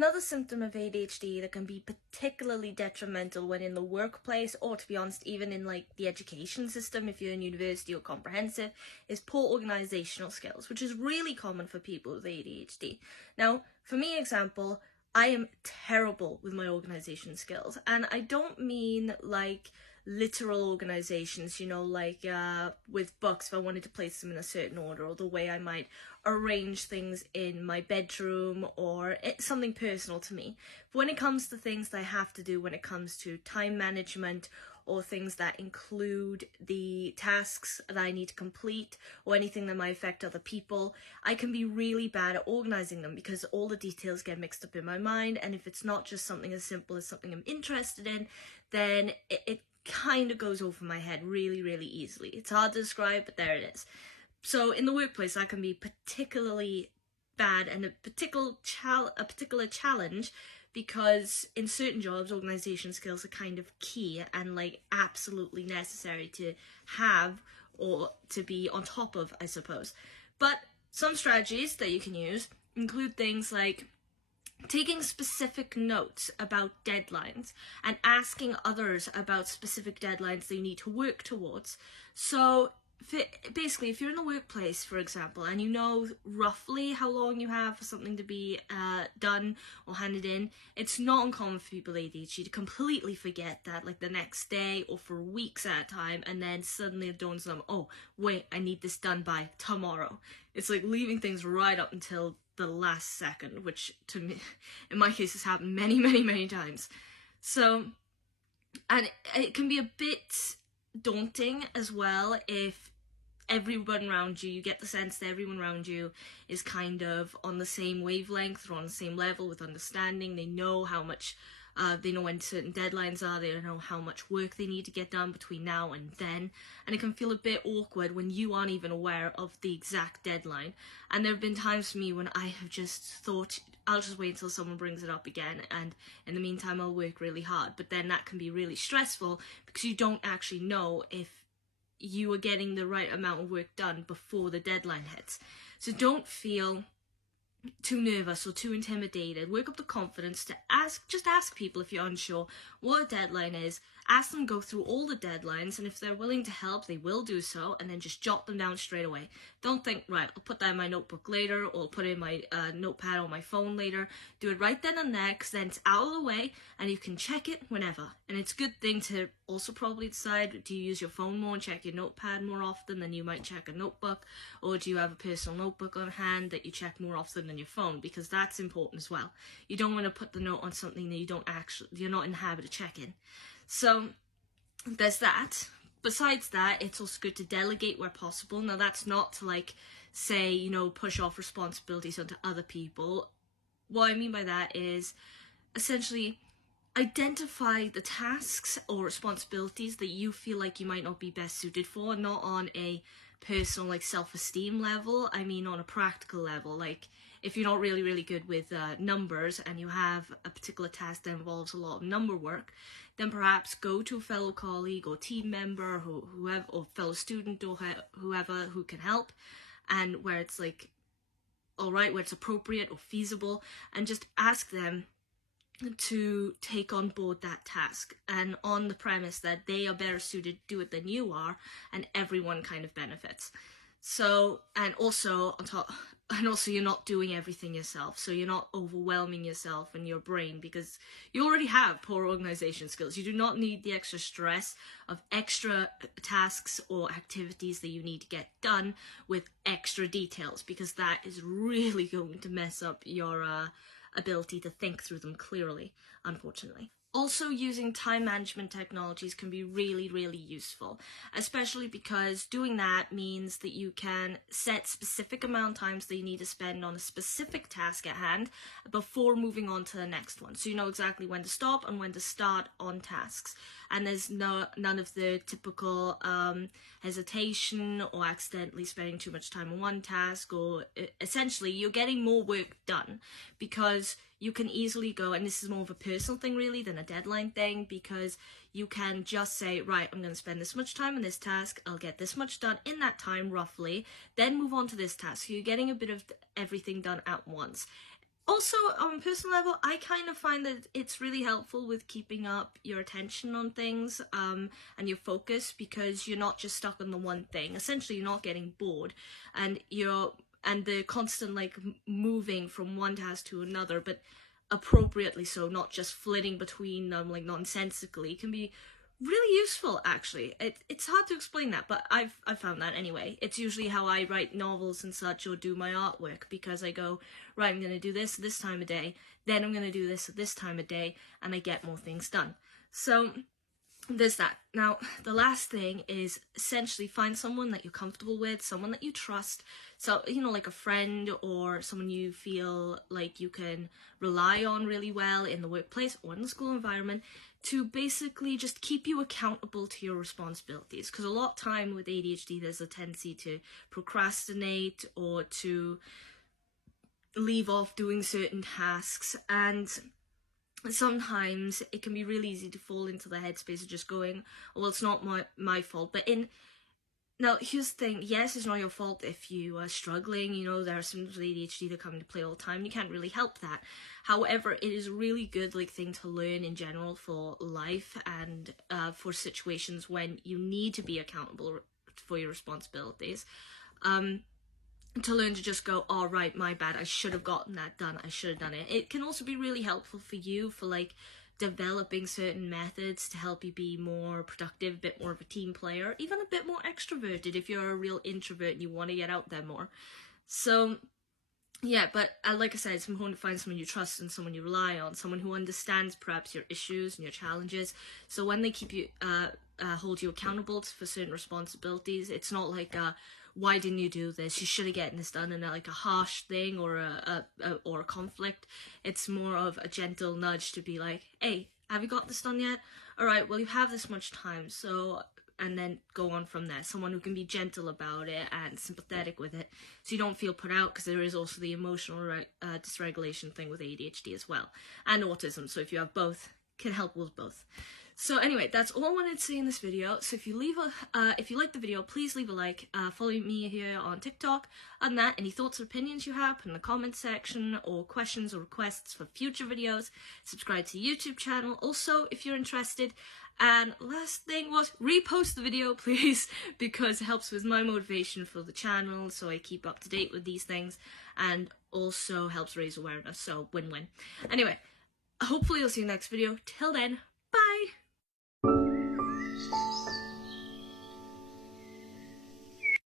Another symptom of ADHD that can be particularly detrimental when in the workplace, or to be honest, even in like the education system, if you're in university or comprehensive, is poor organisational skills, which is really common for people with ADHD. Now, for me, example, I am terrible with my organisation skills, and I don't mean like literal organizations, you know, like with books, if I wanted to place them in a certain order, or the way I might arrange things in my bedroom, or something personal to me. But when it comes to things that I have to do when it comes to time management, or things that include the tasks that I need to complete, or anything that might affect other people, I can be really bad at organising them because all the details get mixed up in my mind, and if it's not just something as simple as something I'm interested in, then it kind of goes over my head really, really easily. It's hard to describe, but there it is. So in the workplace, that can be particularly bad and a particular challenge, because in certain jobs, organisation skills are kind of key and like absolutely necessary to have or to be on top of, I suppose. But some strategies that you can use include things like taking specific notes about deadlines and asking others about specific deadlines they need to work towards. So basically, if you're in the workplace, for example, and you know roughly how long you have for something to be done or handed in, it's not uncommon for people with ADHD to completely forget that, like the next day or for weeks at a time, and then suddenly it dawns on them, oh wait, I need this done by tomorrow. It's like leaving things right up until the last second, which to me, in my case, has happened many, many, many times. So, and it can be a bit daunting as well if everyone around you, you get the sense that everyone around you is kind of on the same wavelength or on the same level with understanding. They know how much, they know when certain deadlines are, they know how much work they need to get done between now and then, and it can feel a bit awkward when you aren't even aware of the exact deadline. And there have been times for me when I have just thought, I'll just wait until someone brings it up again, and in the meantime I'll work really hard. But then that can be really stressful because you don't actually know if you are getting the right amount of work done before the deadline hits. So don't feel too nervous or too intimidated. Work up the confidence to ask people if you're unsure what a deadline is. Ask them, go through all the deadlines, and if they're willing to help, they will do so, and then just jot them down straight away. Don't think, right, I'll put that in my notebook later, or I'll put it in my notepad on my phone later. Do it right then and there, because then it's out of the way, and you can check it whenever. And it's a good thing to also probably decide, do you use your phone more and check your notepad more often than you might check a notebook, or do you have a personal notebook on hand that you check more often than your phone, because that's important as well. You don't want to put the note on something that you're not in the habit of checking. So there's that. Besides that, it's also good to delegate where possible. Now that's not to like say, you know, push off responsibilities onto other people. What I mean by that is essentially identify the tasks or responsibilities that you feel like you might not be best suited for, not on a personal like self-esteem level, I mean on a practical level. Like if you're not really, really good with numbers and you have a particular task that involves a lot of number work, then perhaps go to a fellow colleague or team member, whoever, or fellow student, or whoever who can help, and where it's like, all right, where it's appropriate or feasible, and just ask them to take on board that task, and on the premise that they are better suited to do it than you are, and everyone kind of benefits. So, and also you're not doing everything yourself, so you're not overwhelming yourself and your brain, because you already have poor organization skills. You do not need the extra stress of extra tasks or activities that you need to get done with extra details, because that is really going to mess up your ability to think through them clearly, unfortunately. Also, using time management technologies can be really, really useful, especially because doing that means that you can set specific amount of times that you need to spend on a specific task at hand before moving on to the next one. So you know exactly when to stop and when to start on tasks. And there's none of the typical hesitation or accidentally spending too much time on one task, or essentially you're getting more work done because you can easily go, and this is more of a personal thing really than a deadline thing, because you can just say, right, I'm going to spend this much time on this task, I'll get this much done in that time roughly, then move on to this task. So you're getting a bit of everything done at once. Also, on a personal level, I kind of find that it's really helpful with keeping up your attention on things and your focus, because you're not just stuck on the one thing. Essentially, you're not getting bored, and the constant like moving from one task to another, but appropriately so, not just flitting between them like nonsensically, can be really useful. Actually, it's hard to explain that, but I've found that anyway. It's usually how I write novels and such, or do my artwork, because I go, right, I'm going to do this time of day, then I'm going to do this at this time of day, and I get more things done. So there's that. Now, the last thing is essentially find someone that you're comfortable with, someone that you trust. So, you know, like a friend or someone you feel like you can rely on really well in the workplace or in the school environment, to basically just keep you accountable to your responsibilities. Because a lot of time with ADHD, there's a tendency to procrastinate or to leave off doing certain tasks, and sometimes it can be really easy to fall into the headspace of just going, oh, well, it's not my fault. But now, here's the thing, yes, it's not your fault if you are struggling. You know, there are symptoms of ADHD that come into play all the time. You can't really help that. However, it is a really good thing to learn in general for life, and for situations when you need to be accountable for your responsibilities. To learn to just go, oh, right, my bad, I should have gotten that done, I should have done it. It can also be really helpful for you for developing certain methods to help you be more productive, a bit more of a team player, even a bit more extroverted if you're a real introvert and you want to get out there more. So yeah, but like I said, it's important to find someone you trust and someone you rely on, someone who understands perhaps your issues and your challenges. So when they keep you, hold you accountable for certain responsibilities, it's not like why didn't you do this? You should have gotten this done, and like a harsh thing or a conflict. It's more of a gentle nudge to be like, hey, have you got this done yet? All right, well, you have this much time, so, and then go on from there. Someone who can be gentle about it and sympathetic with it, so you don't feel put out, because there is also the emotional dysregulation thing with ADHD as well, and autism. So if you have both, it can help with both. So anyway, that's all I wanted to say in this video. So if you like the video, please leave a like. Follow me here on TikTok. Other than that, any thoughts or opinions you have, put in the comments section, or questions or requests for future videos. Subscribe to the YouTube channel also if you're interested. And last thing was, repost the video, please, because it helps with my motivation for the channel, so I keep up to date with these things, and also helps raise awareness, so win-win. Anyway, hopefully I'll see you next video. Till then,